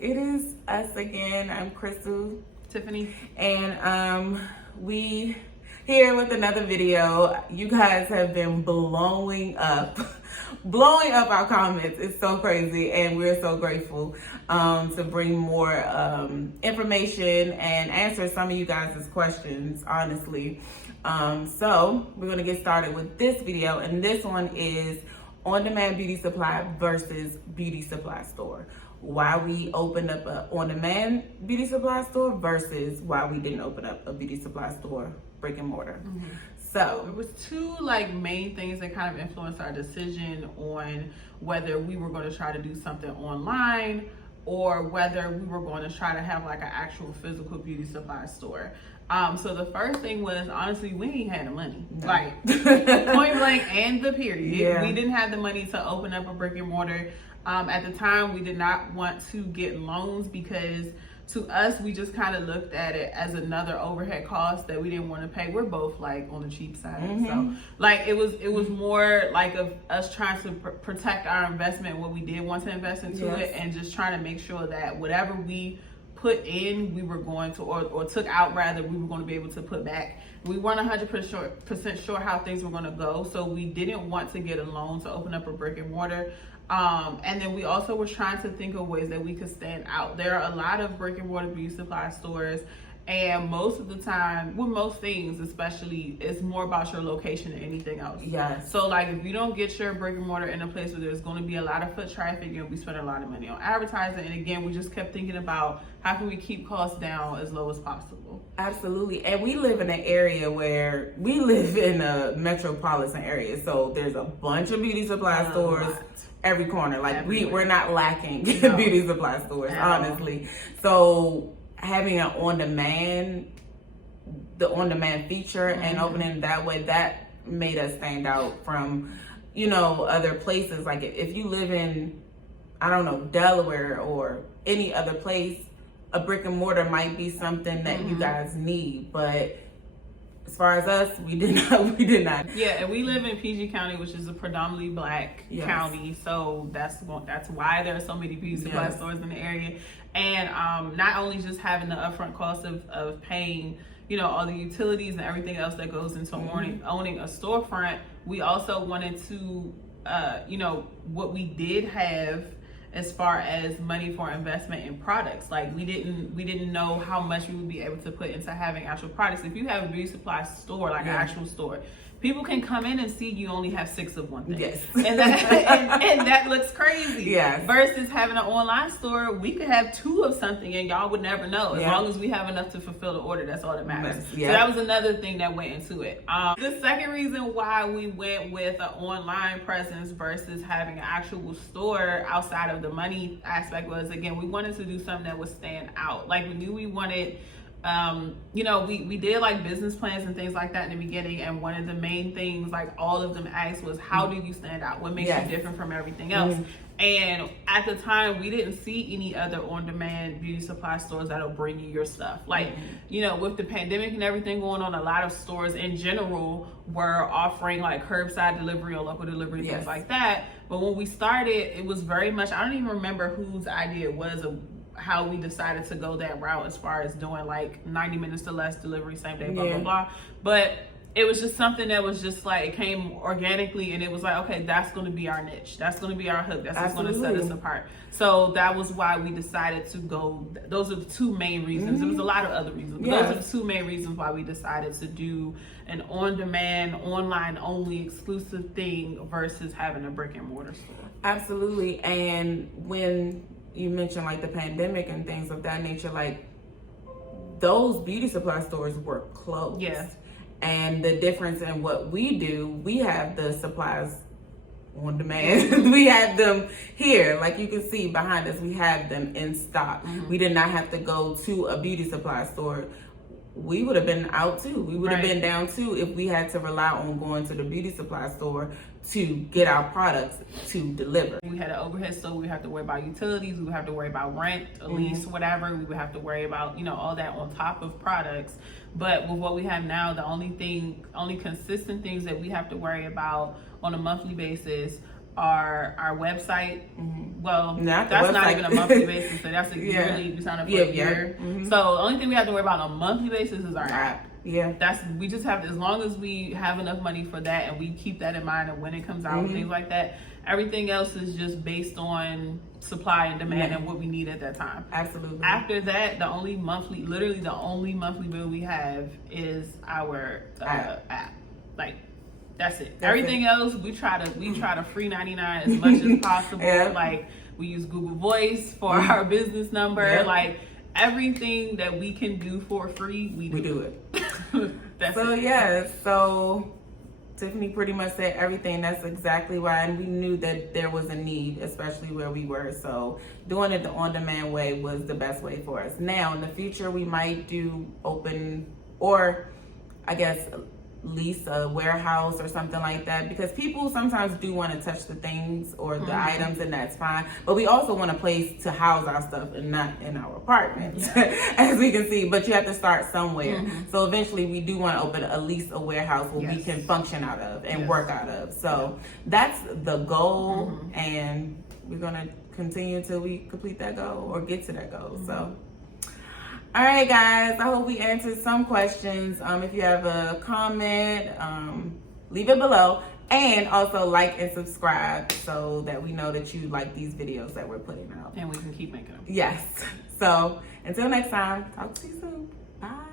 it is us again. I'm Crystal, Tiffany, and we here with another video. You guys have been blowing up our comments. It's so crazy, and we're so grateful to bring more information and answer some of you guys' questions, honestly. So we're gonna get started with this video, and this one is on-demand beauty supply versus beauty supply store. Why we opened up an on-demand beauty supply store versus why we didn't open up a beauty supply store, brick and mortar. Mm-hmm. So it was two main things that kind of influenced our decision on whether we were going to try to do something online or whether we were going to try to have an actual physical beauty supply store. So the first thing was, honestly, we ain't had the money. No. Point blank and the period. Yeah. We didn't have the money to open up a brick and mortar. At the time, we did not want to get loans because to us, we just kind of looked at it as another overhead cost that we didn't want to pay. We're both on the cheap side. Mm-hmm. So it was more of us trying to protect our investment, what we did want to invest into it, and just trying to make sure that whatever we put in, we were going to, or took out rather, we were going to be able to put back. We weren't 100% sure how things were going to go, so we didn't want to get a loan to open up a brick and mortar. And then we also were trying to think of ways that we could stand out. There are a lot of brick and mortar beauty supply stores, and most of the time, with most things especially, it's more about your location than anything else. Yes. So if you don't get your brick and mortar in a place where there's going to be a lot of foot traffic, you'll be spending a lot of money on advertising. And again, we just kept thinking about how can we keep costs down as low as possible. Absolutely. And we live in an area where we live in a metropolitan area, so there's a bunch of beauty supply stores every corner. We're not lacking beauty supply stores, honestly. So having an on-demand feature and opening that way, that made us stand out from, other places. If you live in, Delaware or any other place, a brick and mortar might be something that you guys need, but as far as us, we did not. Yeah, and we live in PG County, which is a predominantly black county, so that's why there are so many beauty supply stores in the area. And not only just having the upfront cost of paying, all the utilities and everything else that goes into owning a storefront, we also wanted to, what we did have as far as money for investment in products. We didn't know how much we would be able to put into having actual products. If you have a beauty supply store, an actual store, people can come in and see you only have 6 of one thing. Yes. And that looks crazy. Yes. Versus having an online store, we could have 2 of something and y'all would never know. As long as we have enough to fulfill the order, that's all that matters. So that was another thing that went into it. The second reason why we went with an online presence versus having an actual store outside of the money aspect was, again, we wanted to do something that would stand out. We knew we wanted, we did business plans and things like that in the beginning, and one of the main things all of them asked was, how do you stand out? What makes you different from everything else? And at the time, we didn't see any other on-demand beauty supply stores that'll bring you your stuff. With the pandemic and everything going on, a lot of stores in general were offering curbside delivery or local delivery, things like that. But when we started, it was very much, I don't even remember whose idea it was of how we decided to go that route as far as doing 90 minutes to less delivery, same day, blah, blah, blah. But it was just something that was just it came organically, and it was okay, that's going to be our niche. That's going to be our hook. That's what's going to set us apart. So that was why we decided to go. Those are the 2 main reasons. There was a lot of other reasons, but those are the 2 main reasons why we decided to do an on-demand, online-only exclusive thing versus having a brick and mortar store. Absolutely. And when you mentioned the pandemic and things of that nature, those beauty supply stores were closed. Yes. And the difference in what we do, we have the supplies on demand. We have them here. You can see behind us, we have them in stock. We did not have to go to a beauty supply store. We would have been out too. We would have been down too if we had to rely on going to the beauty supply store to get our products to deliver. We had an overhead store. We would have to worry about utilities. We would have to worry about rent, a lease, whatever. We would have to worry about, all that on top of products. But with what we have now, the only consistent things that we have to worry about on a monthly basis our website. Well, that's not website. even a monthly basis, so that's a yearly. We sign up for a year. So the only thing we have to worry about on a monthly basis is our app. Yeah, we just have to, as long as we have enough money for that and we keep that in mind and when it comes out and things like that. Everything else is just based on supply and demand and what we need at that time. Absolutely. After that, the only monthly bill we have is our app. Like, that's it. Everything else we try to free 99 as much as possible. Like, we use Google Voice for our business number. Like, everything that we can do for free, we do it. So Tiffany pretty much said everything. That's exactly why, and we knew that there was a need, especially where we were. So doing it the on-demand way was the best way for us. Now in the future, we might do open, or I guess lease a warehouse or something like that, because people sometimes do want to touch the things or the items, and that's fine. But we also want a place to house our stuff and not in our apartments, as we can see. But you have to start somewhere. So eventually we do want to open at least a warehouse where we can function out of and work out of. So that's the goal, and we're going to continue until we complete that goal or get to that goal. So all right, guys, I hope we answered some questions. If you have a comment, leave it below. And also like and subscribe so that we know that you like these videos that we're putting out. And we can keep making them. Yes. So until next time, talk to you soon. Bye.